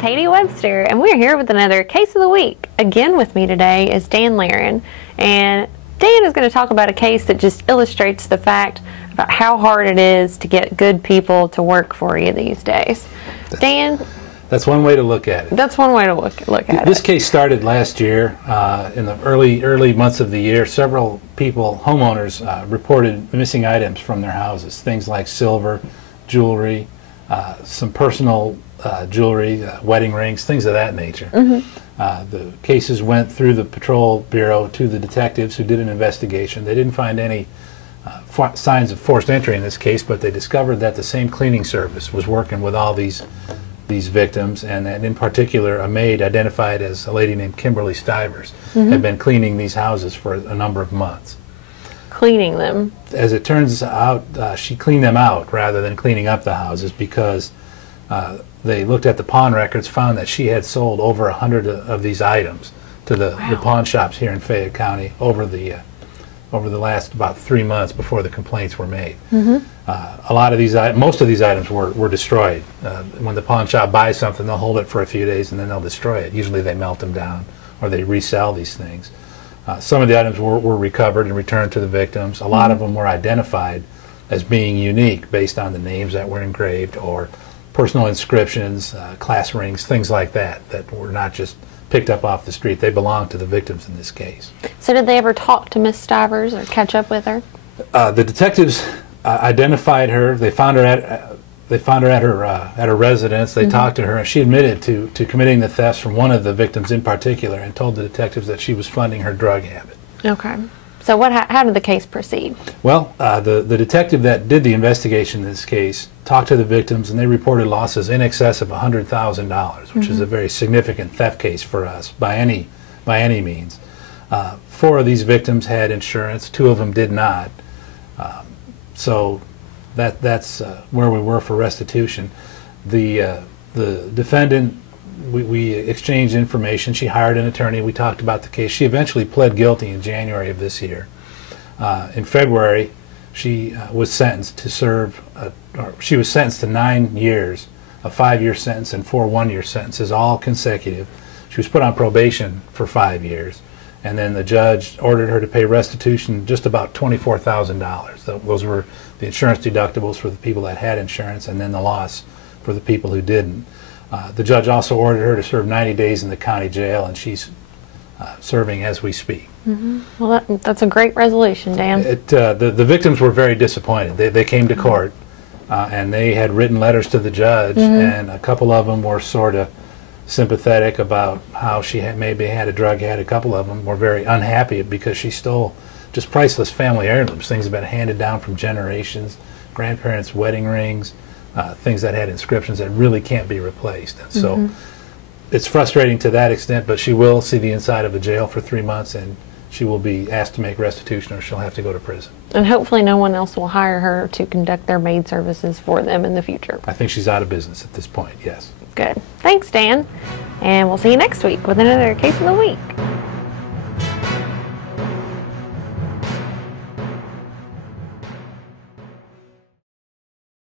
Katie Webster, and we're here with another Case of the Week. Again with me today is Dan Laren, and Dan is going to talk about a case that just illustrates the fact about how hard it is to get good people to work for you these days. Dan? That's one way to look at it. That's one way to look at it. This case started last year. In the early months of the year, several people, homeowners, reported missing items from their houses, things like silver, jewelry, some personal jewelry, wedding rings, things of that nature. The cases went through the patrol bureau to the detectives who did an investigation. They didn't find any signs of forced entry in this case, but they discovered that the same cleaning service was working with all these victims, and in particular a maid identified as a lady named Kimberly Stivers had been cleaning these houses for a number of months. Cleaning them? As it turns out, she cleaned them out rather than cleaning up the houses, because they looked at the pawn records, found that she had sold over 100 of these items to the pawn shops here in Fayette County over the last about 3 months before the complaints were made. A lot of these, most of these items were destroyed. When the pawn shop buys something, they'll hold it for a few days and then they'll destroy it. Usually they melt them down or they resell these things. Some of the items were recovered and returned to the victims. A lot of them were identified as being unique based on the names that were engraved or personal inscriptions, class rings, things like that, that were not just picked up off the street. They belonged to the victims in this case. So did they ever talk to Miss Stivers or catch up with her? The detectives identified her. They found her at her residence. They talked to her, and she admitted to committing the thefts from one of the victims in particular, and told the detectives that she was funding her drug habit. Okay. So how did the case proceed? Well, the detective that did the investigation in this case talked to the victims, and they reported losses in excess of $100,000, which is a very significant theft case for us by any means. 4 of these victims had insurance, 2 of them did not. So that's where we were for restitution. The defendant, we exchanged information. She hired an attorney. We talked about the case. She eventually pled guilty in January of this year. In February, she was sentenced to serve. She was sentenced to 9 years, a 5-year sentence, and 4 one-year sentences, all consecutive. She was put on probation for 5 years, and then the judge ordered her to pay restitution, just about $24,000. Those were the insurance deductibles for the people that had insurance, and then the loss for the people who didn't. The judge also ordered her to serve 90 days in the county jail, and she's serving as we speak. Well, that's a great resolution, Dan. The victims were very disappointed. They came to court, and they had written letters to the judge, and a couple of them were sort of sympathetic about how she maybe had a drug habit. A couple of them were very unhappy because she stole just priceless family heirlooms, things that have been handed down from generations, grandparents' wedding rings, things that had inscriptions that really can't be replaced. And so it's frustrating to that extent, but she will see the inside of a jail for 3 months, and she will be asked to make restitution, or she'll have to go to prison. And hopefully no one else will hire her to conduct their maid services for them in the future. I think she's out of business at this point, yes. Good. Thanks, Dan. And we'll see you next week with another Case of the Week.